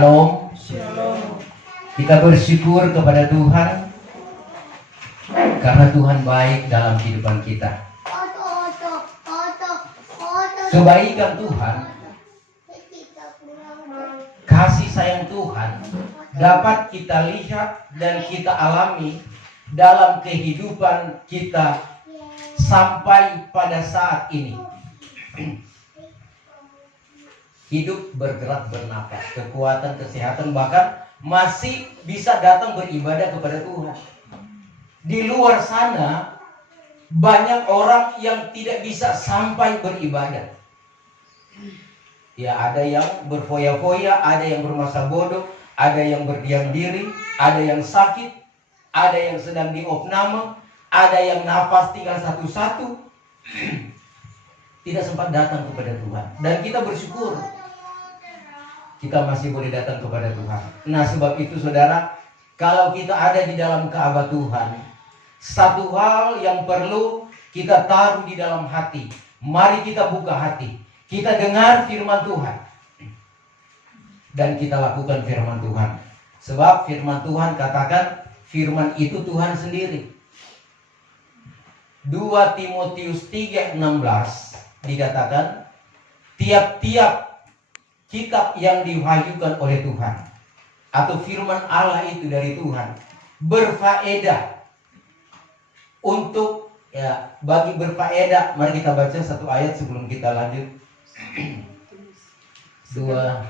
Shalom. Shalom. Kita bersyukur kepada Tuhan karena Tuhan baik dalam kehidupan kita. Kebaikan Tuhan, kasih sayang Tuhan dapat kita lihat dan kita alami dalam kehidupan kita sampai pada saat ini. Hidup, bergerak, bernapas, kekuatan, kesehatan, bahkan masih bisa datang beribadah kepada Tuhan. Di luar sana banyak orang yang tidak bisa sampai beribadah. Ya, ada yang berfoya-foya, ada yang bermasa bodoh, ada yang berdiam diri, ada yang sakit, ada yang sedang diopname, ada yang nafas tinggal satu-satu. Tidak sempat datang kepada Tuhan. Dan kita bersyukur kita masih boleh datang kepada Tuhan. Nah, sebab itu saudara, kalau kita ada di dalam Ka'bah Tuhan, satu hal yang perlu kita taruh di dalam hati. Mari kita buka hati. Kita dengar firman Tuhan. Dan kita lakukan firman Tuhan. Sebab firman Tuhan katakan, firman itu Tuhan sendiri. 2 Timotius 3:16 dikatakan, tiap-tiap kitab yang diwahyukan oleh Tuhan atau firman Allah itu dari Tuhan berfaedah untuk bagi berfaedah. Mari kita baca satu ayat sebelum kita lanjut. 2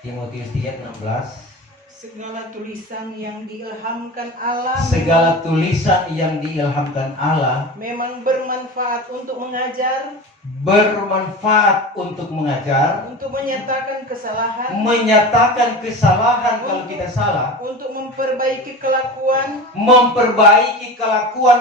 Timotius 3:16. Segala tulisan yang diilhamkan Allah memang bermanfaat untuk mengajar, untuk menyatakan kesalahan kalau kita salah, untuk memperbaiki kelakuan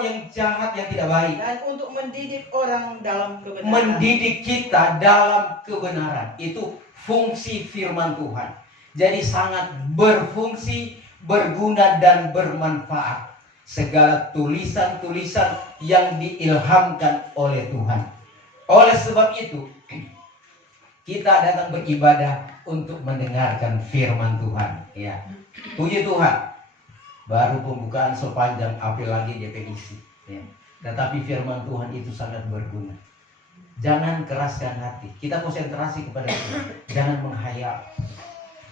yang jahat, yang tidak baik, dan untuk mendidik orang dalam kebenaran. Mendidik kita dalam kebenaran. Itu fungsi firman Tuhan. Jadi sangat berfungsi, berguna dan bermanfaat. Segala tulisan-tulisan yang diilhamkan oleh Tuhan. Oleh sebab itu, kita datang beribadah untuk mendengarkan firman Tuhan. Ya, puji Tuhan. Baru pembukaan sepanjang, apalagi DPIC. Ya. Tetapi firman Tuhan itu sangat berguna. Jangan keraskan hati. Kita konsentrasi kepada Tuhan. Jangan menghayal.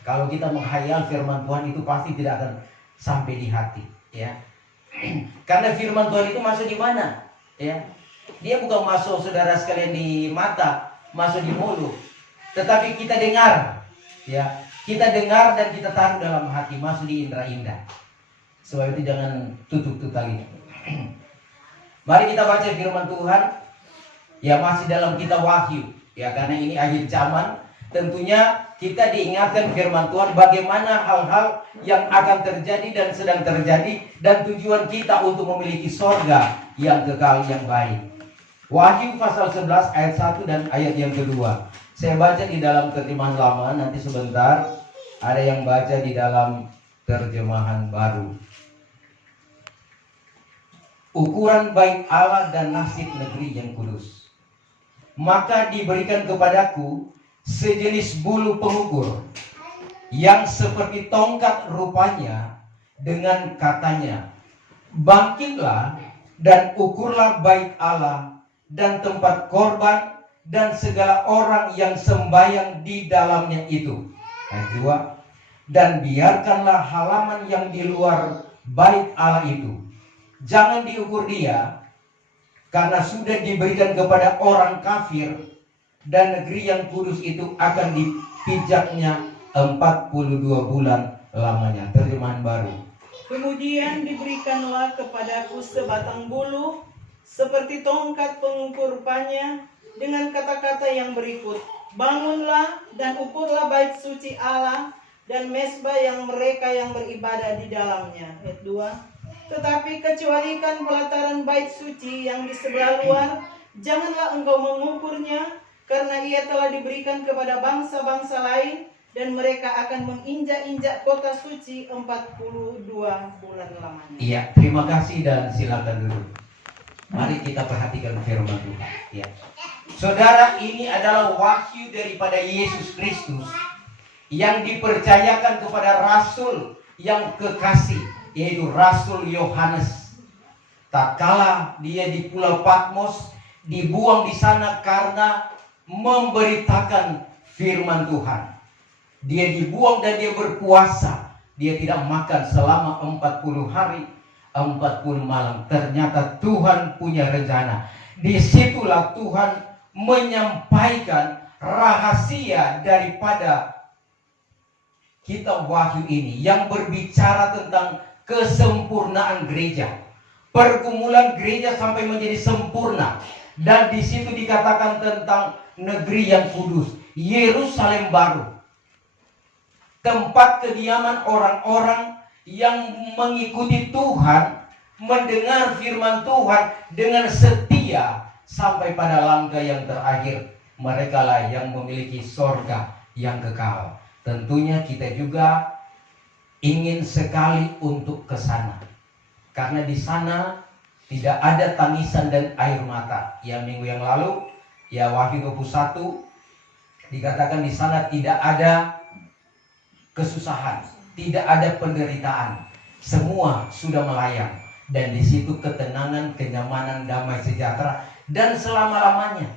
Kalau kita menghayal firman Tuhan itu pasti tidak akan sampai di hati, ya. Karena firman Tuhan itu masuk di mana? Ya. Dia bukan masuk saudara sekalian di mata, masuk di mulut. Tetapi kita dengar, ya. Kita dengar dan kita taruh dalam hati, masuk di indera indah. Sebab itu jangan tutup tali. Mari kita baca firman Tuhan. Ya, masih dalam kitab Wahyu, ya, karena ini akhir zaman. Tentunya kita diingatkan firman Tuhan bagaimana hal-hal yang akan terjadi dan sedang terjadi, dan tujuan kita untuk memiliki sorga yang kekal, yang baik. Wahyu pasal 11 ayat 1 dan ayat yang kedua. Saya baca di dalam terjemahan lama, nanti sebentar ada yang baca di dalam terjemahan baru. Ukuran baik Allah dan nasib negeri yang kudus. Maka diberikan kepadaku sejenis bulu pengukur yang seperti tongkat rupanya, dengan katanya, bangkitlah dan ukurlah bait Allah dan tempat korban dan segala orang yang sembahyang di dalamnya itu. Ayat 2. Dan biarkanlah halaman yang di luar bait Allah itu, jangan diukur dia, karena sudah diberikan kepada orang kafir, dan negeri yang kudus itu akan dipijaknya 42 bulan lamanya. Terjemahan baru. Kemudian diberikanlah kepadaku sebatang bulu seperti tongkat pengukur rupanya, dengan kata-kata yang berikut, bangunlah dan ukurlah bait suci Allah dan mezbah yang mereka yang beribadah di dalamnya. Ayat 2. Tetapi kecualikan pelataran bait suci yang di sebelah luar, janganlah engkau mengukurnya, karena ia telah diberikan kepada bangsa-bangsa lain, dan mereka akan menginjak-injak kota suci 42 bulan lamanya. Iya, terima kasih dan silakan duduk. Mari kita perhatikan firman Tuhan. Ya. Saudara, ini adalah wahyu daripada Yesus Kristus yang dipercayakan kepada rasul yang kekasih, yaitu Rasul Yohanes. Tatkala dia di Pulau Patmos, dibuang di sana karena memberitakan firman Tuhan. Dia dibuang dan dia berpuasa. Dia tidak makan selama 40 hari 40 malam. Ternyata Tuhan punya rencana. Disitulah Tuhan menyampaikan rahasia daripada kitab Wahyu ini yang berbicara tentang kesempurnaan gereja. Pergumulan gereja sampai menjadi sempurna. Dan di situ dikatakan tentang negeri yang kudus, Yerusalem baru. Tempat kediaman orang-orang yang mengikuti Tuhan, mendengar firman Tuhan dengan setia sampai pada langkah yang terakhir. Mereka lah yang memiliki sorga yang kekal. Tentunya kita juga ingin sekali untuk ke sana. Karena di sana tidak ada tangisan dan air mata. Yang minggu yang lalu, ya Wahyu 21, dikatakan di sana tidak ada kesusahan, tidak ada penderitaan. Semua sudah melayang. Dan di situ ketenangan, kenyamanan, damai sejahtera dan selama-lamanya.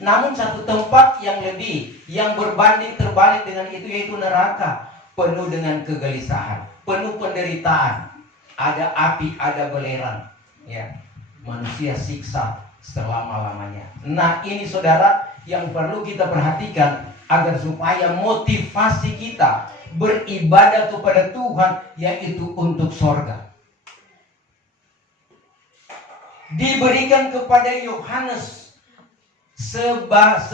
Namun satu tempat yang lebih, yang berbanding terbalik dengan itu, yaitu neraka. Penuh dengan kegelisahan, penuh penderitaan. Ada api, ada belerang. Ya, manusia siksa selama-lamanya. Nah, ini saudara yang perlu kita perhatikan agar supaya motivasi kita beribadah kepada Tuhan, yaitu untuk sorga. Diberikan kepada Yohanes sebuah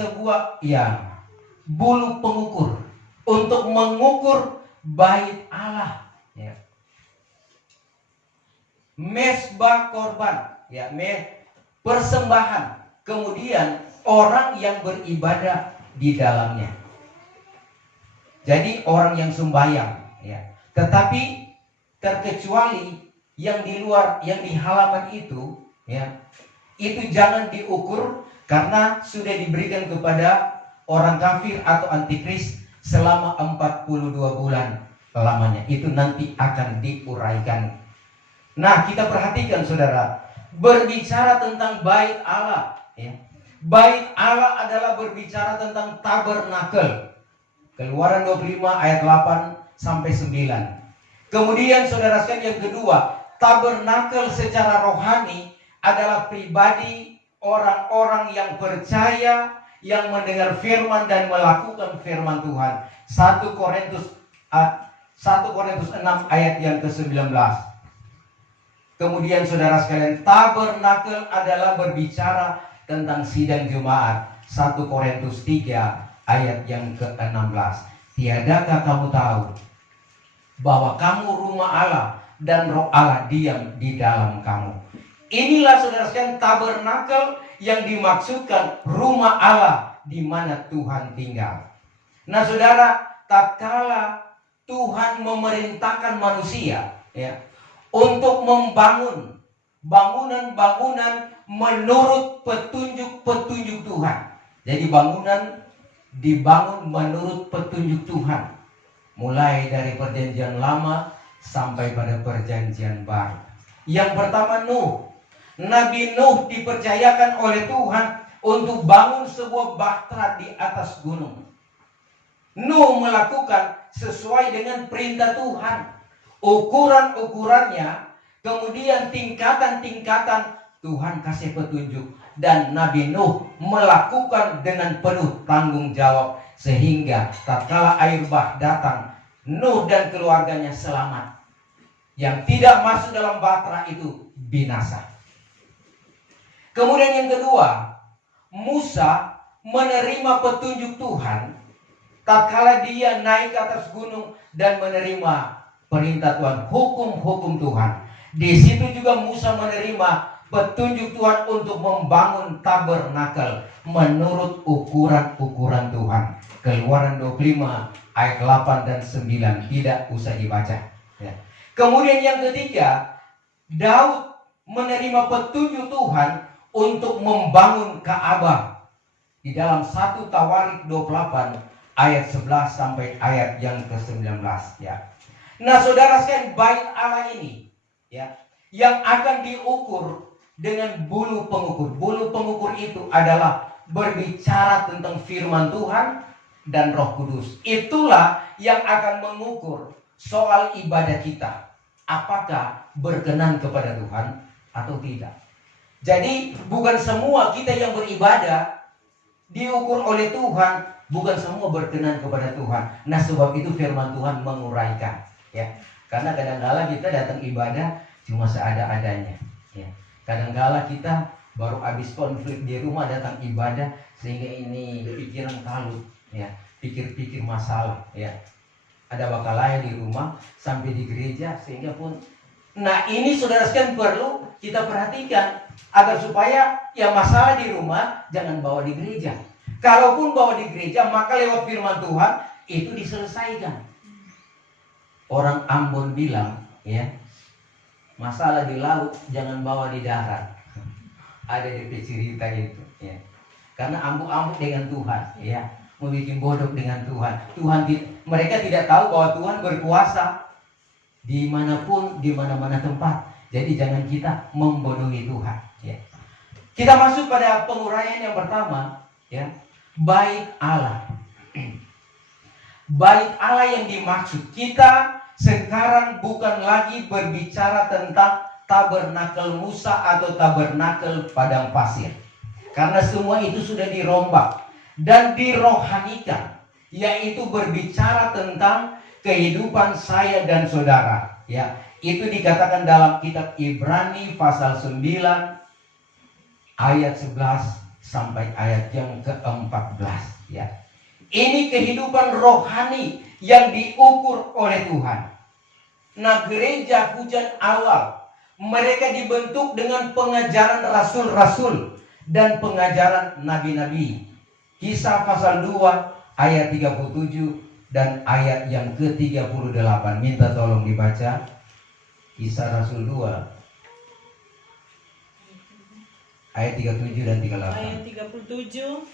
bulu pengukur untuk mengukur bait Allah, ya. Mesbah korban, ya, persembahan, kemudian orang yang beribadah di dalamnya. Jadi orang yang sembahyang, ya. Tetapi terkecuali yang di luar, yang di halaman itu, ya, itu jangan diukur karena sudah diberikan kepada orang kafir atau antikris selama 42 bulan lamanya. Itu nanti akan diuraikan. Nah, kita perhatikan saudara, berbicara tentang bait Allah, ya. Bait Allah adalah berbicara tentang tabernakel. Keluaran 25 ayat 8 sampai 9. Kemudian saudara sekalian, yang kedua, tabernakel secara rohani adalah pribadi orang-orang yang percaya, yang mendengar firman dan melakukan firman Tuhan. 1 Korintus 6 ayat yang ke-19. Kemudian saudara sekalian, tabernakel adalah berbicara tentang sidang jemaat. 1 Korintus 3 ayat yang ke-16. Tiadakah kamu tahu bahwa kamu rumah Allah dan roh Allah diam di dalam kamu? Inilah saudara sekalian tabernakel yang dimaksudkan, rumah Allah di mana Tuhan tinggal. Nah saudara, tatkala Tuhan memerintahkan manusia, ya, untuk membangun bangunan-bangunan menurut petunjuk-petunjuk Tuhan. Jadi bangunan dibangun menurut petunjuk Tuhan, mulai dari perjanjian lama sampai pada perjanjian baru. Yang pertama, Nuh. Nabi Nuh dipercayakan oleh Tuhan untuk bangun sebuah bahtera di atas gunung. Nuh melakukan sesuai dengan perintah Tuhan. Ukuran-ukurannya, kemudian tingkatan-tingkatan, Tuhan kasih petunjuk. Dan Nabi Nuh melakukan dengan penuh tanggung jawab. Sehingga tatkala air bah datang, Nuh dan keluarganya selamat. Yang tidak masuk dalam bahtera itu binasa. Kemudian yang kedua, Musa menerima petunjuk Tuhan tatkala dia naik ke atas gunung dan menerima perintah Tuhan, hukum-hukum Tuhan. Di situ juga Musa menerima petunjuk Tuhan untuk membangun tabernakel menurut ukuran-ukuran Tuhan. Keluaran 25 ayat 8 dan 9 tidak usah dibaca, ya. Kemudian yang ketiga, Daud menerima petunjuk Tuhan untuk membangun Ka'bah. Di dalam 1 Tawarik 28 ayat 11 sampai ayat yang ke-19 ya. Nah, saudara sekalian, bait Allah ini ya yang akan diukur dengan bulu pengukur. Bulu pengukur itu adalah berbicara tentang firman Tuhan dan Roh Kudus. Itulah yang akan mengukur soal ibadah kita. Apakah berkenan kepada Tuhan atau tidak. Jadi bukan semua kita yang beribadah diukur oleh Tuhan, bukan semua berkenan kepada Tuhan. Nah, sebab itu firman Tuhan menguraikan ya. Karena kadang-kala kita datang ibadah cuma seada-adanya ya. Kadang-kala kita baru habis konflik di rumah datang ibadah sehingga ini pikiran kalut ya, pikir-pikir masalah ya. Ada bakalaya di rumah sampai di gereja sehingga pun. Nah, ini saudara sekalian perlu kita perhatikan agar supaya ya masalah di rumah jangan bawa di gereja. Kalaupun bawa di gereja, maka lewat firman Tuhan itu diselesaikan. Orang Ambon bilang ya, masalah di laut jangan bawa di darat. Ada di cerita itu ya. Karena ambuk-ambuk dengan Tuhan ya, membuat bodoh dengan Tuhan. Mereka tidak tahu bahwa Tuhan berkuasa dimanapun, di mana-mana tempat. Jadi jangan kita membodohi Tuhan ya. Kita masuk pada penguraian yang pertama ya, bait Allah. Bait Allah yang dimaksud kita sekarang bukan lagi berbicara tentang tabernakel Musa atau tabernakel padang pasir. Karena semua itu sudah dirombak dan dirohanikan, yaitu berbicara tentang kehidupan saya dan saudara ya. Itu dikatakan dalam kitab Ibrani pasal 9 ayat 11 sampai ayat yang ke-14 ya. Ini kehidupan rohani yang diukur oleh Tuhan. Nah, gereja hujan awal mereka dibentuk dengan pengajaran rasul-rasul dan pengajaran nabi-nabi. Kisah pasal 2 ayat 37 dan ayat yang ke-38. Minta tolong dibaca. Kisah Rasul 2 ayat 37 dan 38. Ayat 37.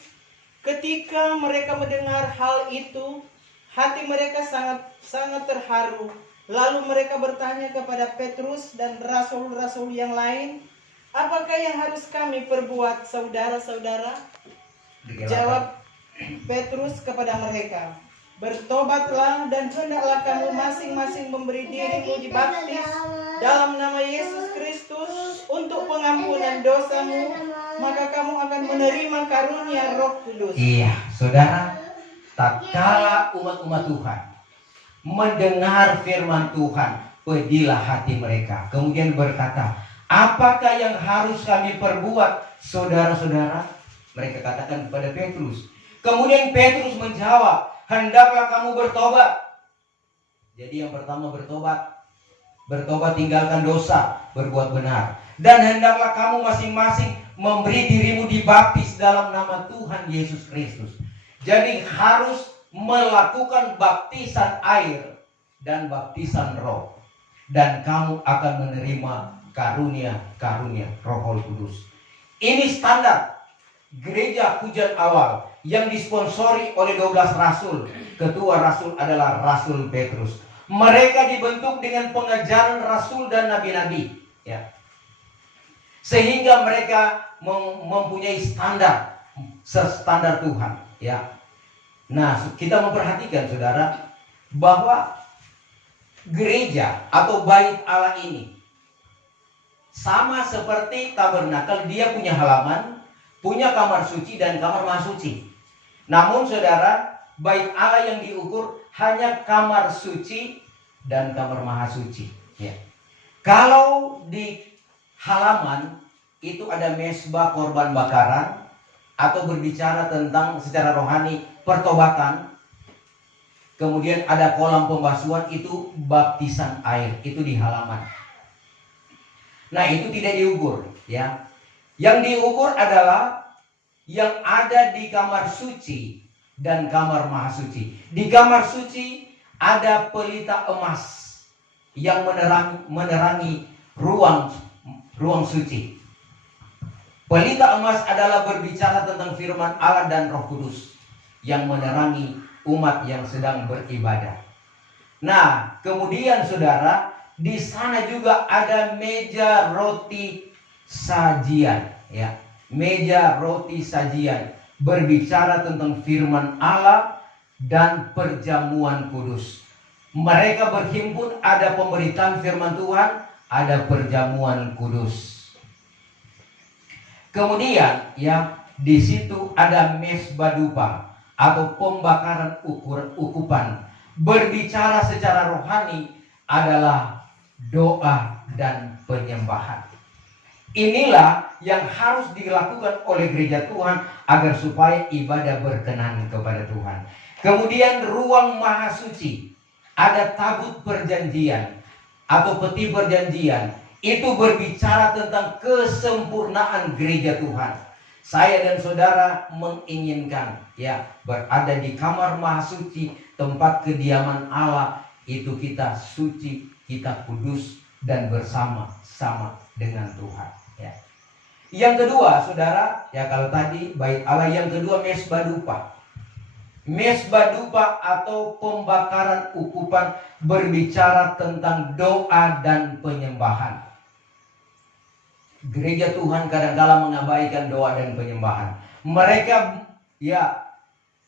Ketika mereka mendengar hal itu, hati mereka sangat terharu. Lalu mereka bertanya kepada Petrus dan rasul-rasul yang lain, "Apakah yang harus kami perbuat, saudara-saudara?" Jawab Petrus kepada mereka, "Bertobatlah dan hendaklah kamu masing-masing memberi dirimu dibaptis dalam nama Yesus Kristus untuk pengampunan dosamu, maka kamu akan menerima karunia Roh Kudus." Iya, saudara, tatkala umat-umat Tuhan mendengar firman Tuhan, pedihlah hati mereka. Kemudian berkata, "Apakah yang harus kami perbuat, saudara-saudara?" Mereka katakan kepada Petrus. Kemudian Petrus menjawab, "Hendaklah kamu bertobat." Jadi yang pertama bertobat. Bertobat, tinggalkan dosa, berbuat benar. Dan hendaklah kamu masing-masing memberi dirimu dibaptis dalam nama Tuhan Yesus Kristus. Jadi harus melakukan baptisan air dan baptisan roh. Dan kamu akan menerima karunia Roh Kudus. Ini standar gereja hujan awal yang disponsori oleh 12 rasul. Ketua rasul adalah Rasul Petrus. Mereka dibentuk dengan pengajaran rasul dan nabi-nabi ya. Sehingga mereka mempunyai standar Tuhan ya. Nah, kita memperhatikan saudara bahwa gereja atau bait Allah ini sama seperti tabernakel, dia punya halaman, punya kamar suci dan kamar maha suci. Namun saudara, bait Allah yang diukur hanya kamar suci dan kamar maha suci ya. Kalau di halaman itu ada mezbah korban bakaran atau berbicara tentang secara rohani pertobatan. Kemudian ada kolam pembasuhan, itu baptisan air, itu di halaman. Nah, itu tidak diukur ya. Yang diukur adalah yang ada di kamar suci dan kamar maha suci. Di kamar suci ada pelita emas yang menerangi ruang suci. Pelita emas adalah berbicara tentang firman Allah dan Roh Kudus yang menerangi umat yang sedang beribadah. Nah, kemudian saudara, di sana juga ada meja roti sajian, ya. Meja roti sajian berbicara tentang firman Allah dan perjamuan kudus. Mereka berhimpun, ada pemberitaan firman Tuhan, ada perjamuan kudus. Kemudian ya, di situ ada mesbah dupa atau pembakaran ukupan. Berbicara secara rohani adalah doa dan penyembahan. Inilah yang harus dilakukan oleh gereja Tuhan agar supaya ibadah berkenan kepada Tuhan. Kemudian ruang maha suci, ada tabut perjanjian atau peti perjanjian. Itu berbicara tentang kesempurnaan gereja Tuhan. Saya dan saudara menginginkan ya berada di kamar maha suci, tempat kediaman Allah. Itu kita suci, kita kudus dan bersama-sama dengan Tuhan ya. Yang kedua saudara, ya kalau tadi bait Allah, yang kedua mesbah dupa. Mesbah dupa atau pembakaran ukupan berbicara tentang doa dan penyembahan. Gereja Tuhan kadang-kala mengabaikan doa dan penyembahan. Mereka ya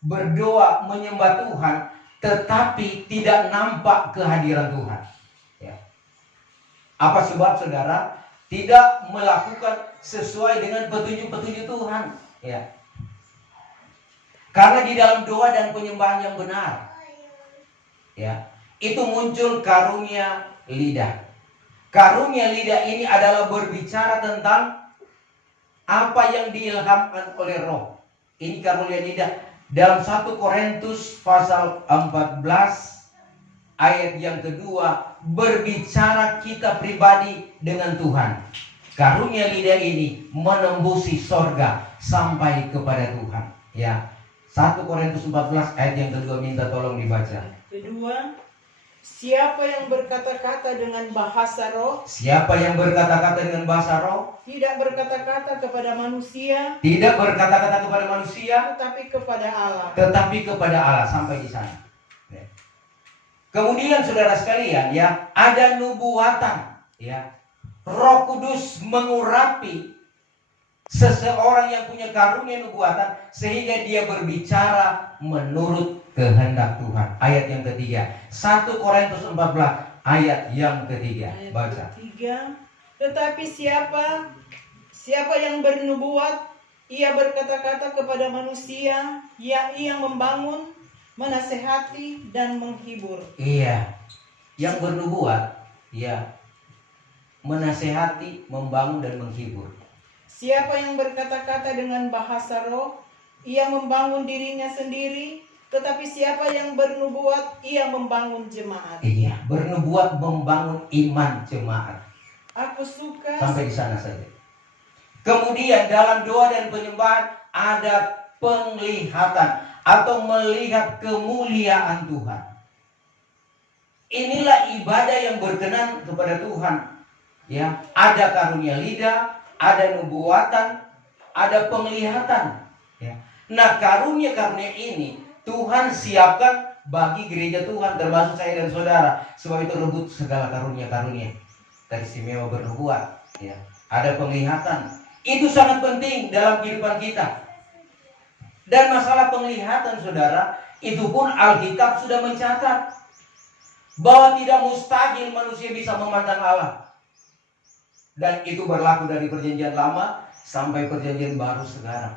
berdoa menyembah Tuhan, tetapi tidak nampak kehadiran Tuhan. Ya. Apa sebab saudara? Tidak melakukan sesuai dengan petunjuk-petunjuk Tuhan. Ya. Karena di dalam doa dan penyembahan yang benar, ya, itu muncul karunia lidah. Karunia lidah ini adalah berbicara tentang apa yang diilhamkan oleh Roh. Ini karunia lidah. Dalam 1 Korintus pasal 14 ayat yang kedua berbicara kita pribadi dengan Tuhan. Karunia lidah ini menembusi sorga sampai kepada Tuhan. Ya, 1 Korintus 14 ayat yang kedua, minta tolong dibaca. Kedua, siapa yang berkata-kata dengan bahasa roh, siapa yang berkata-kata dengan bahasa roh, tidak berkata-kata kepada manusia, tidak berkata-kata kepada manusia, tetapi kepada Allah. Tetapi kepada Allah. Sampai di sana. Ya. Kemudian saudara sekalian ya, ada nubuatan ya. Roh Kudus mengurapi seseorang yang punya karunia nubuatan sehingga dia berbicara menurut kehendak Tuhan. Ayat yang ketiga, 1 Korintus 14 ayat yang ketiga. Baca. Ketiga, tetapi siapa yang bernubuat, ia berkata-kata kepada manusia, ia membangun, menasehati dan menghibur. Iya. Yang bernubuat ya menasehati, membangun dan menghibur. Siapa yang berkata-kata dengan bahasa roh, ia membangun dirinya sendiri, tetapi siapa yang bernubuat, ia membangun jemaat. Iya, bernubuat membangun iman jemaat. Aku suka. Sampai di sana saja. Kemudian dalam doa dan penyembahan ada penglihatan atau melihat kemuliaan Tuhan. Inilah ibadah yang berkenan kepada Tuhan. Ya, ada karunia lidah, ada nubuatan, ada penglihatan. Ya. Nah, karunia-karunia ini Tuhan siapkan bagi gereja Tuhan, termasuk saya dan saudara. Sebab itu rebut segala karunia-karunia. Teristimewa bernubuat, ya. Ada penglihatan. Itu sangat penting dalam kehidupan kita. Dan masalah penglihatan saudara, itu pun Alkitab sudah mencatat bahwa tidak mustahil manusia bisa memandang Allah. Dan itu berlaku dari perjanjian lama sampai perjanjian baru sekarang.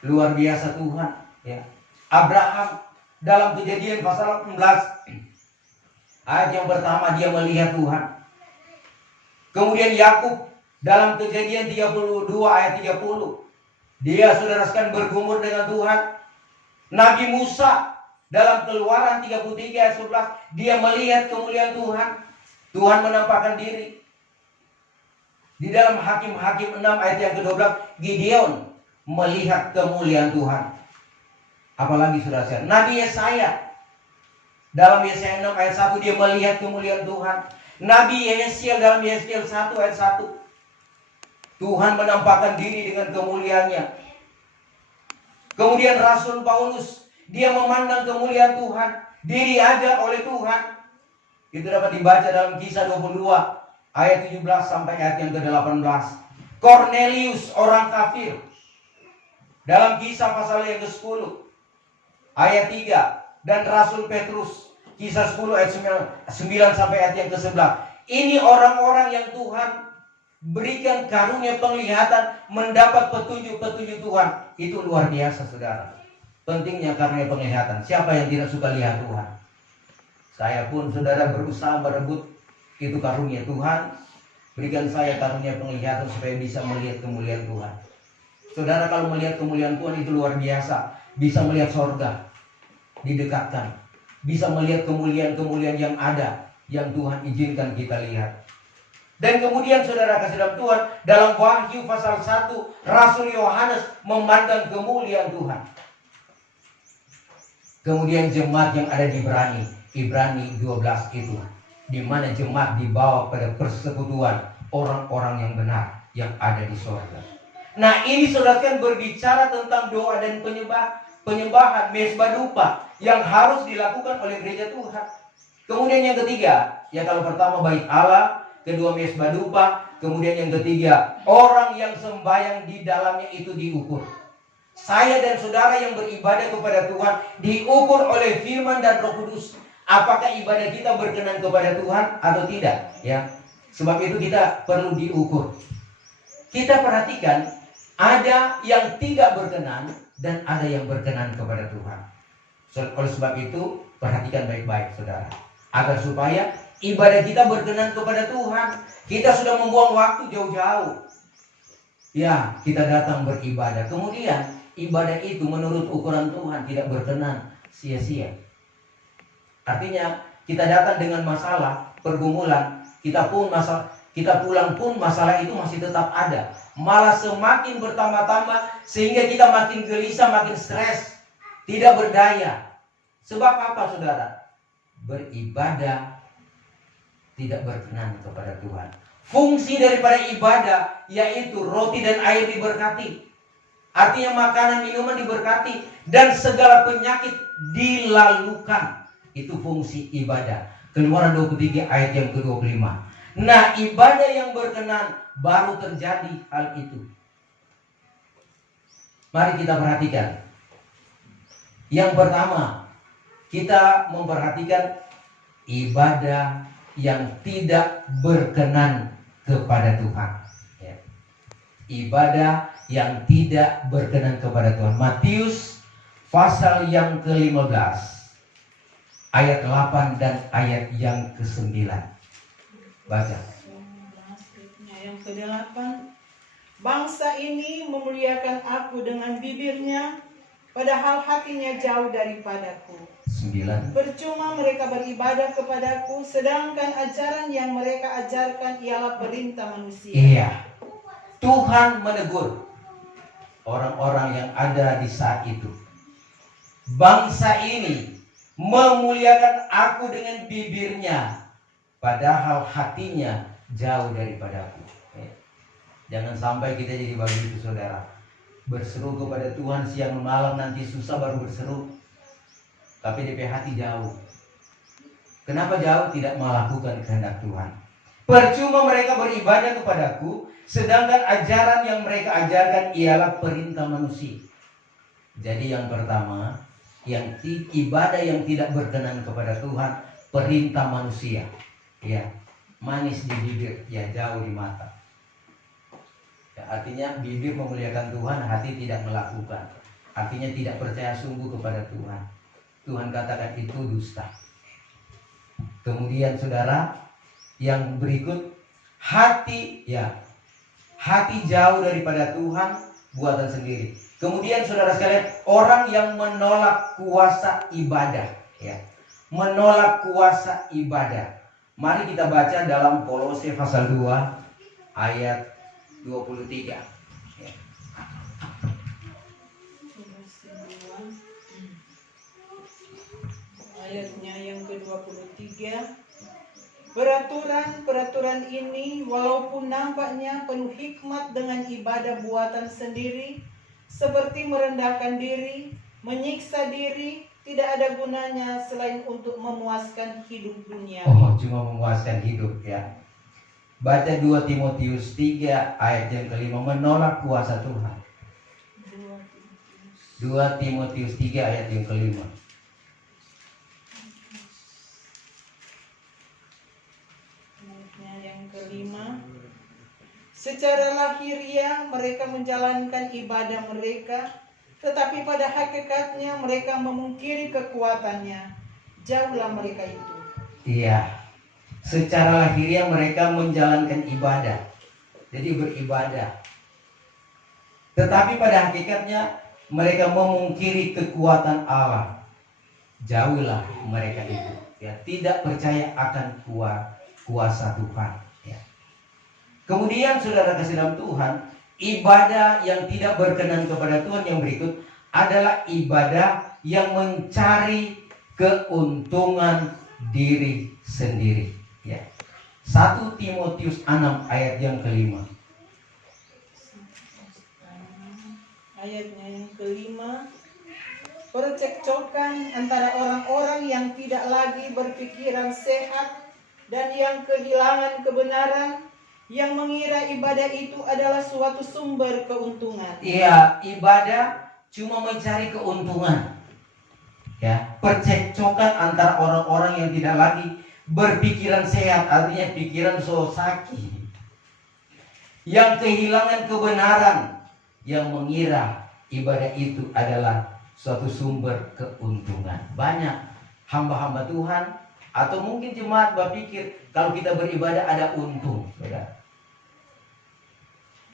Luar biasa Tuhan, ya. Abraham dalam Kejadian pasal 18 ayat yang pertama dia melihat Tuhan. Kemudian Yakub dalam Kejadian 32 ayat 30 dia saudara sekalian bergumul dengan Tuhan. Nabi Musa dalam Keluaran 33 ayat 11 dia melihat kemuliaan Tuhan. Tuhan menampakkan diri. Di dalam Hakim-Hakim 6 ayat yang ke-12 Gideon melihat kemuliaan Tuhan. Apalagi saudara sekalian, Nabi Yesaya dalam Yesaya 6 ayat 1 dia melihat kemuliaan Tuhan. Nabi Yeskiel dalam Yeskiel 1 ayat 1 Tuhan menampakkan diri dengan kemuliaannya. Kemudian Rasul Paulus Dia memandang kemuliaan Tuhan, diajar oleh Tuhan. Itu dapat dibaca dalam Kisah 22 ayat 17 sampai ayat yang ke-18. Cornelius, orang kafir, dalam Kisah pasal yang ke-10 ayat 3, dan Rasul Petrus Kisah 10 ayat 9 sampai ayat yang ke-11. Ini orang-orang yang Tuhan berikan karunia penglihatan, mendapat petunjuk-petunjuk Tuhan. Itu luar biasa, saudara. Pentingnya karunia penglihatan. Siapa yang tidak suka lihat Tuhan? Saya pun, saudara, berusaha merebut itu karunia Tuhan. Berikan saya karunia penglihatan supaya bisa melihat kemuliaan Tuhan. Saudara, kalau melihat kemuliaan Tuhan itu luar biasa. Bisa melihat sorga didekatkan. Bisa melihat kemuliaan-kemuliaan yang ada, yang Tuhan izinkan kita lihat. Dan kemudian saudara kasih dalam Tuhan, dalam Wahyu pasal 1, Rasul Yohanes memandang kemuliaan Tuhan. Kemudian jemaat yang ada di Ibrani 12 itu, di mana jemaat dibawa pada persekutuan orang-orang yang benar yang ada di surga. Nah, ini saudara kan berbicara tentang doa dan penyembahan mezbah dupa yang harus dilakukan oleh gereja Tuhan. Kemudian yang ketiga, ya kalau pertama bait Allah, kedua mezbah dupa, kemudian yang ketiga orang yang sembahyang di dalamnya itu diukur. Saya dan saudara yang beribadah kepada Tuhan diukur oleh firman dan Roh Kudus. Apakah ibadah kita berkenan kepada Tuhan atau tidak? Ya, sebab itu kita perlu diukur. Kita perhatikan, ada yang tidak berkenan dan ada yang berkenan kepada Tuhan. Oleh sebab itu, perhatikan baik-baik, saudara, agar supaya ibadah kita berkenan kepada Tuhan. Kita sudah membuang waktu jauh-jauh. Ya, kita datang beribadah. Kemudian ibadah itu menurut ukuran Tuhan tidak berkenan, sia-sia. Artinya kita datang dengan masalah, pergumulan, kita pulang pun masalah itu masih tetap ada. Malah semakin bertambah-tambah sehingga kita makin gelisah, makin stres, tidak berdaya. Sebab apa, saudara? Beribadah tidak berkenan kepada Tuhan. Fungsi daripada ibadah yaitu roti dan air diberkati. Artinya makanan minuman diberkati dan segala penyakit dilalukan. Itu fungsi ibadah. Keluaran 23 ayat yang ke-25. Nah, ibadah yang berkenan baru terjadi hal itu. Mari kita perhatikan. Yang pertama, kita memperhatikan ibadah yang tidak berkenan kepada Tuhan. Ya. Ibadah yang tidak berkenan kepada Tuhan. Matius pasal yang ke-15 ayat 8 dan ayat yang ke-9. Baca. Yang ke-8. Bangsa ini memuliakan aku dengan bibirnya, padahal hatinya jauh daripadaku. 9. Percuma mereka beribadah kepadaku, sedangkan ajaran yang mereka ajarkan ialah perintah manusia. Iya. Tuhan menegur orang-orang yang ada di saat itu. Bangsa ini memuliakan aku dengan bibirnya, padahal hatinya jauh daripadaku. Jangan sampai kita jadi begitu, saudara. Berseru kepada Tuhan siang malam, nanti susah baru berseru, tapi DP hati jauh. Kenapa jauh? Tidak melakukan kehendak Tuhan. Percuma mereka beribadah kepadaku, sedangkan ajaran yang mereka ajarkan ialah perintah manusia. Jadi yang pertama, ibadah yang tidak berkenan kepada Tuhan, perintah manusia. Ya, manis di bibir, ya jauh di mata. Ya, artinya bibir memuliakan Tuhan, hati tidak melakukan. Artinya tidak percaya sungguh kepada Tuhan. Tuhan katakan itu dusta. Kemudian saudara, yang berikut, hati jauh daripada Tuhan, buatan sendiri. Kemudian saudara sekalian, orang yang menolak kuasa ibadah, ya, menolak kuasa ibadah. Mari kita baca dalam Kolose pasal 2 ayat 23. Ya. Ayatnya yang ke-23. Peraturan ini walaupun nampaknya penuh hikmat dengan ibadah buatan sendiri, seperti merendahkan diri, menyiksa diri tidak ada gunanya selain untuk memuaskan hidup dunia. Oh, cuma memuaskan hidup ya. Baca 2 Timotius 3 ayat yang kelima, menolak kuasa Tuhan. 2 Timotius 3 ayat yang kelima. Ayatnya yang kelima. Secara lahiriah mereka menjalankan ibadah mereka, tetapi pada hakikatnya mereka memungkiri kekuatannya. Jauhlah mereka itu. Iya. Secara lahiriah mereka menjalankan ibadah. Jadi beribadah. Tetapi pada hakikatnya mereka memungkiri kekuatan Allah. Jauhlah mereka itu. Ya, tidak percaya akan kuasa Tuhan. Ya. Kemudian saudara kasih dalam Tuhan, ibadah yang tidak berkenan kepada Tuhan yang berikut adalah ibadah yang mencari keuntungan diri sendiri. Ya. 1 Timotius 6 ayat yang kelima. Ayatnya yang kelima. Percekcokan antara orang-orang yang tidak lagi berpikiran sehat dan yang kehilangan kebenaran, yang mengira ibadah itu adalah suatu sumber keuntungan. Iya, ibadah cuma mencari keuntungan. Ya, percekcokan antara orang-orang yang tidak lagi berpikiran sehat, artinya pikiran sosaki, yang kehilangan kebenaran, yang mengira ibadah itu adalah suatu sumber keuntungan. Banyak hamba-hamba Tuhan atau mungkin jemaat berpikir kalau kita beribadah ada untung, saudara.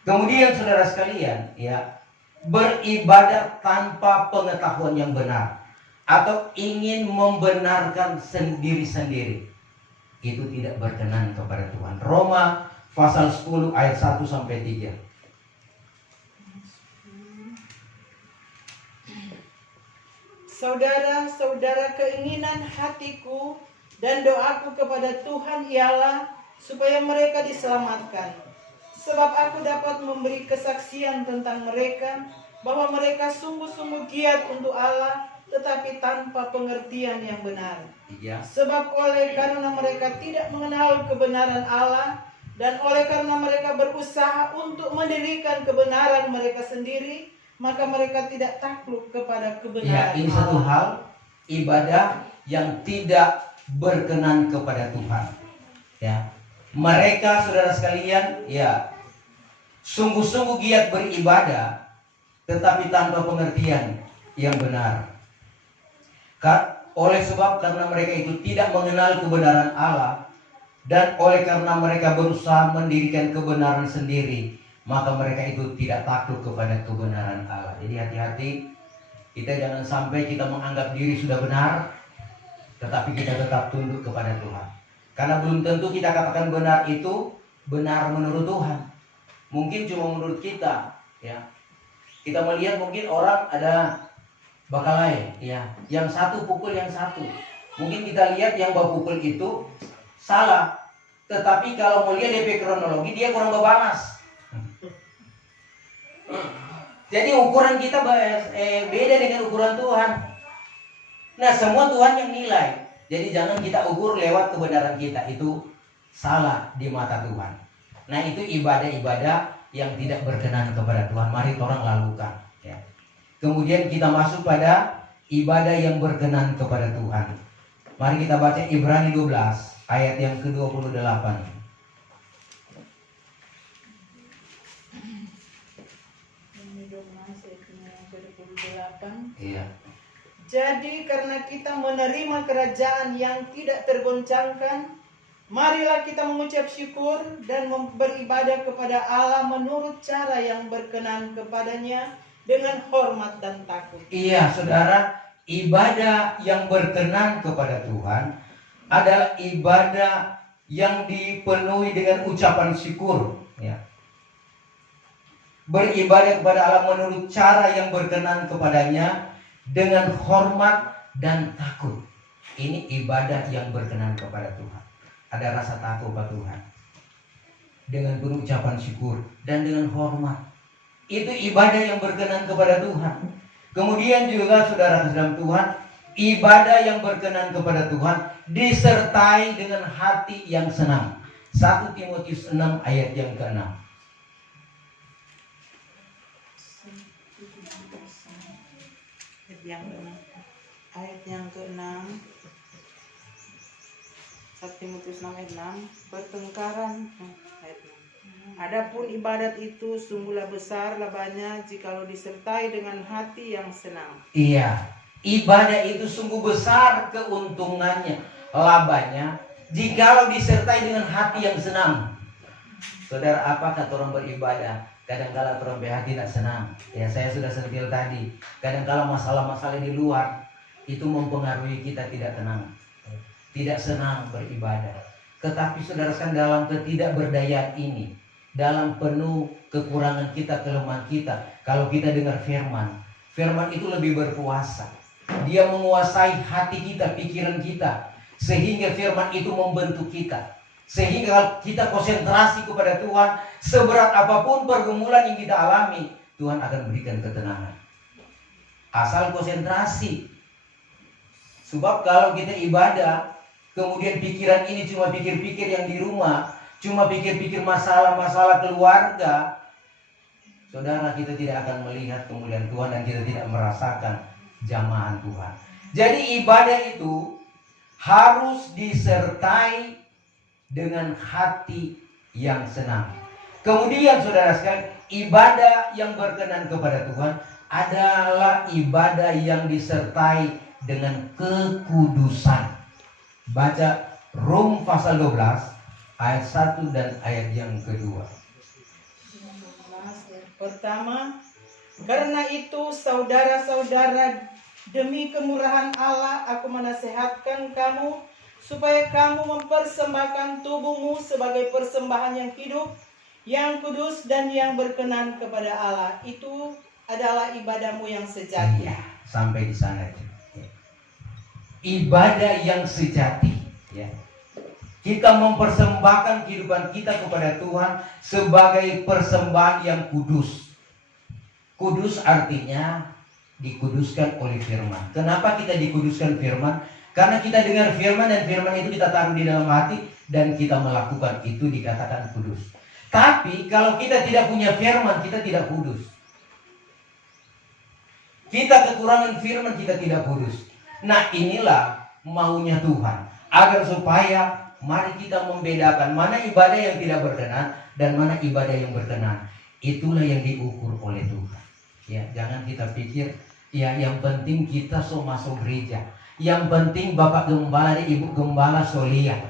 Kemudian saudara sekalian, ya, beribadah tanpa pengetahuan yang benar atau ingin membenarkan sendiri-sendiri, itu tidak berkenan kepada Tuhan. Roma pasal 10 ayat 1 sampai 3. Saudara-saudara, keinginan hatiku dan doaku kepada Tuhan ialah supaya mereka diselamatkan. Sebab aku dapat memberi kesaksian tentang mereka bahwa mereka sungguh-sungguh giat untuk Allah, tetapi tanpa pengertian yang benar. Ya. Sebab oleh karena mereka tidak mengenal kebenaran Allah, dan oleh karena mereka berusaha untuk mendirikan kebenaran mereka sendiri, maka mereka tidak takluk kepada kebenaran. Ya, ini satu hal ibadah yang tidak berkenan kepada Tuhan. Ya, mereka saudara sekalian, ya, sungguh-sungguh giat beribadah, tetapi tanpa pengertian yang benar. Oleh sebab karena mereka itu tidak mengenal kebenaran Allah, dan oleh karena mereka berusaha mendirikan kebenaran sendiri, maka mereka itu tidak takluk kepada kebenaran Allah. Jadi hati-hati, kita jangan sampai kita menganggap diri sudah benar, tetapi kita tetap tunduk kepada Tuhan. Karena belum tentu kita katakan benar itu benar menurut Tuhan. Mungkin cuma menurut kita, ya. Kita melihat mungkin orang ada bakalai, ya, yang satu pukul yang satu. Mungkin kita lihat yang pukul itu salah, tetapi kalau melihat DP kronologi dia kurang berbalas. Jadi ukuran kita beda dengan ukuran Tuhan. Nah, semua Tuhan yang nilai. Jadi jangan kita ukur lewat kebenaran kita, itu salah di mata Tuhan. Nah, itu ibadah-ibadah yang tidak berkenan kepada Tuhan. Mari orang lakukan, ya. Kemudian kita masuk pada ibadah yang berkenan kepada Tuhan. Mari kita baca Ibrani 12 ayat yang ke-28. Iya. Jadi karena kita menerima kerajaan yang tidak tergoncangkan, marilah kita mengucap syukur dan beribadah kepada Allah menurut cara yang berkenan kepadanya dengan hormat dan takut. Iya, saudara, ibadah yang berkenan kepada Tuhan adalah ibadah yang dipenuhi dengan ucapan syukur, ya. Beribadah kepada Allah menurut cara yang berkenan kepadanya dengan hormat dan takut. Ini ibadah yang berkenan kepada Tuhan. Ada rasa takut kepada Tuhan, dengan penuh ucapan syukur dan dengan hormat. Itu ibadah yang berkenan kepada Tuhan. Kemudian juga saudara dalam Tuhan, ibadah yang berkenan kepada Tuhan disertai dengan hati yang senang. 1 Timotius 6 ayat yang ke-6. Ayat yang ke-6. 1 Timotius 6 ayat 6. Pertengkaran. Ayat 6. Adapun ibadat itu sungguhlah besar labanya jikalau disertai dengan hati yang senang. Iya, ibadah itu sungguh besar keuntungannya, labanya, jikalau disertai dengan hati yang senang. Saudara, apa kata orang beribadah? Kadang-kala orang hati tidak senang. Ya, saya sudah sentil tadi. Kadang-kala masalah-masalah di luar itu mempengaruhi kita tidak tenang, tidak senang beribadah. Tetapi saudara sekalian, dalam ketidakberdayaan ini, dalam penuh kekurangan kita, kelemahan kita, kalau kita dengar firman, firman itu lebih berkuasa. Dia menguasai hati kita, pikiran kita, sehingga firman itu membentuk kita. Sehingga kalau kita konsentrasi kepada Tuhan, seberat apapun pergumulan yang kita alami, Tuhan akan berikan ketenangan. Asal konsentrasi. Sebab kalau kita ibadah, kemudian pikiran ini cuma pikir-pikir yang di rumah, cuma pikir-pikir masalah-masalah keluarga, saudara, kita tidak akan melihat kemuliaan Tuhan dan kita tidak merasakan jamahan Tuhan. Jadi ibadah itu harus disertai dengan hati yang senang. Kemudian saudara sekalian, ibadah yang berkenan kepada Tuhan adalah ibadah yang disertai dengan kekudusan. Baca Rom pasal 12 ayat 1 dan ayat yang kedua. Pertama, karena itu saudara-saudara, demi kemurahan Allah aku menasihatkan kamu supaya kamu mempersembahkan tubuhmu sebagai persembahan yang hidup, yang kudus dan yang berkenan kepada Allah. Itu adalah ibadahmu yang sejati. Ya, sampai di sana. Ibadah yang sejati, ya. Kita mempersembahkan kehidupan kita kepada Tuhan sebagai persembahan yang kudus. Kudus artinya dikuduskan oleh firman. Kenapa kita dikuduskan firman? Karena kita dengar firman dan firman itu kita taruh di dalam hati dan kita melakukan itu, dikatakan kudus. Tapi kalau kita tidak punya firman, kita tidak kudus. Kita kekurangan firman, kita tidak kudus. Nah, inilah maunya Tuhan, agar supaya mari kita membedakan mana ibadah yang tidak berkenan dan mana ibadah yang berkenan. Itulah yang diukur oleh Tuhan. Ya, jangan kita pikir ya yang penting kita masuk gereja. Yang penting Bapak Gembala dan Ibu Gembala solia.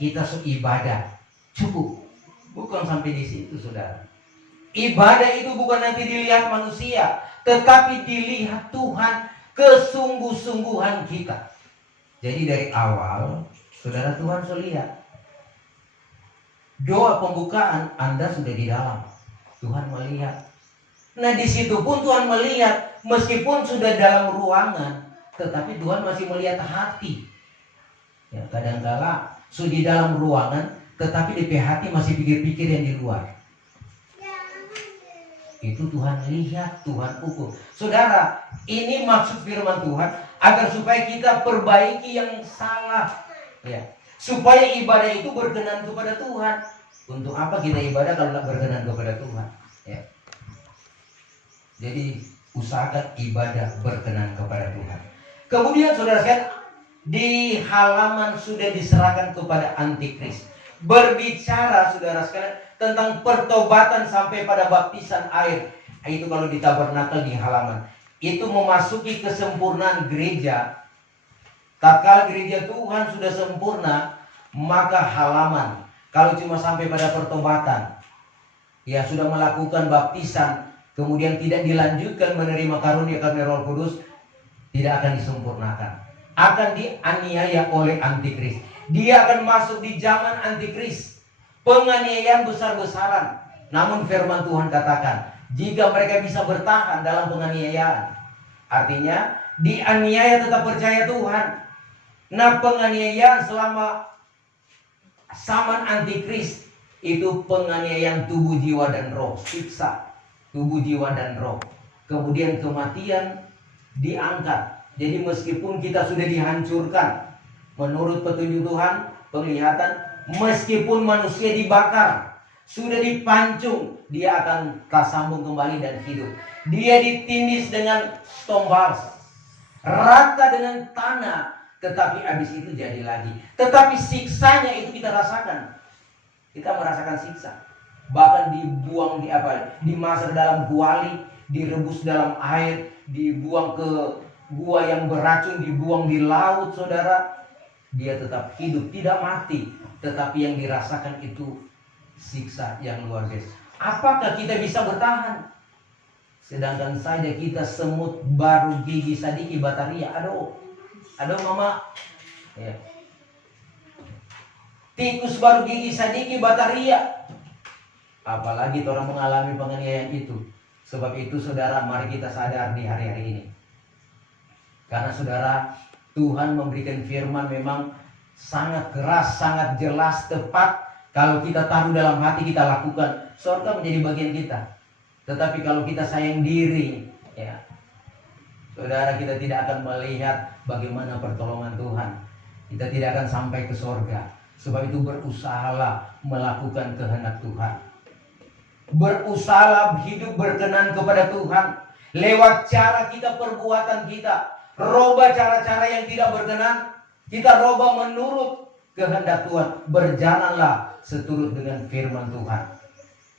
Kita ibadah. Cukup. Bukan sampai di situ, saudara. Ibadah itu bukan nanti dilihat manusia, tetapi dilihat Tuhan, kesungguh-sungguhan kita. Jadi dari awal, saudara, Tuhan sudah lihat. Doa pembukaan Anda sudah di dalam. Tuhan melihat. Nah, di situ pun Tuhan melihat, meskipun sudah dalam ruangan, tetapi Tuhan masih melihat hati. Ya, kadang-kala sudah di dalam ruangan, tetapi di hati masih pikir-pikir yang di luar. Itu Tuhan lihat, Tuhan ukur. Saudara, ini maksud firman Tuhan agar supaya kita perbaiki yang salah, ya. Supaya ibadah itu berkenan kepada Tuhan. Untuk apa kita ibadah kalau tidak berkenan kepada Tuhan? Ya. Jadi usahakan ibadah berkenan kepada Tuhan. Kemudian saudara sekalian, di halaman sudah diserahkan kepada antikris. Berbicara saudara sekalian tentang pertobatan sampai pada baptisan air. Itu kalau di tabernakel di halaman. Itu memasuki kesempurnaan gereja. Tatkala gereja Tuhan sudah sempurna, maka halaman kalau cuma sampai pada pertobatan, ya sudah melakukan baptisan, kemudian tidak dilanjutkan menerima karunia Roh Kudus, tidak akan disempurnakan. Akan dianiaya oleh antikris. Dia akan masuk di zaman antikris. Penganiayaan besar-besaran. Namun firman Tuhan katakan, jika mereka bisa bertahan dalam penganiayaan, artinya dianiaya tetap percaya Tuhan. Nah, penganiayaan selama zaman antikris itu penganiayaan tubuh, jiwa dan roh, siksa tubuh, jiwa dan roh. Kemudian kematian diangkat. Jadi meskipun kita sudah dihancurkan menurut petunjuk Tuhan, penglihatan, meskipun manusia dibakar, sudah dipancung, dia akan tersambung kembali dan hidup. Dia ditindis dengan stombal, rata dengan tanah, tetapi habis itu jadi lagi. Tetapi siksanya itu kita rasakan. Kita merasakan siksa. Bahkan dibuang dimasak dalam kuali, direbus dalam air, dibuang ke gua yang beracun, dibuang di laut, saudara. Dia tetap hidup, tidak mati. Tetapi yang dirasakan itu siksa yang luar biasa. Apakah kita bisa bertahan? Sedangkan saja kita semut baru gigi sadiki bataria. Aduh mama. Ya. Tikus baru gigi sadiki bataria. Apalagi orang mengalami penganiayaan itu. Sebab itu saudara, mari kita sadar di hari-hari ini. Karena saudara, Tuhan memberikan firman memang sangat keras, sangat jelas, tepat. Kalau kita taruh dalam hati, kita lakukan, surga menjadi bagian kita. Tetapi kalau kita sayang diri, ya, saudara, kita tidak akan melihat bagaimana pertolongan Tuhan. Kita tidak akan sampai ke surga. Sebab itu berusahalah melakukan kehendak Tuhan. Berusahalah hidup berkenan kepada Tuhan. Lewat cara kita, perbuatan kita. Robah cara-cara yang tidak berkenan. Kita robah menurut kehendak Tuhan. Berjalanlah seturut dengan firman Tuhan.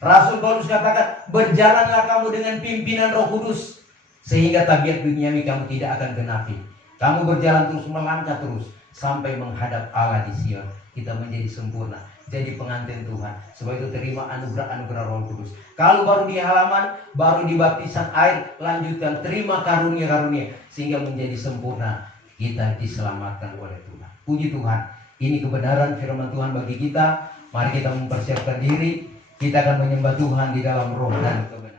Rasul Paulus katakan, berjalanlah kamu dengan pimpinan Roh Kudus, sehingga tabiat duniawi kamu tidak akan genapi. Kamu berjalan terus, melangkah terus, sampai menghadap Allah di Sion. Kita menjadi sempurna, jadi pengantin Tuhan. Sebab itu terima anugerah-anugerah Roh Kudus. Kalau baru di halaman, baru di baptisan air, lanjutkan, terima karunia-karunia, sehingga menjadi sempurna. Kita diselamatkan oleh Tuhan. Puji Tuhan, ini kebenaran firman Tuhan bagi kita. Mari kita mempersiapkan diri. Kita akan menyembah Tuhan di dalam roh dan kebenaran.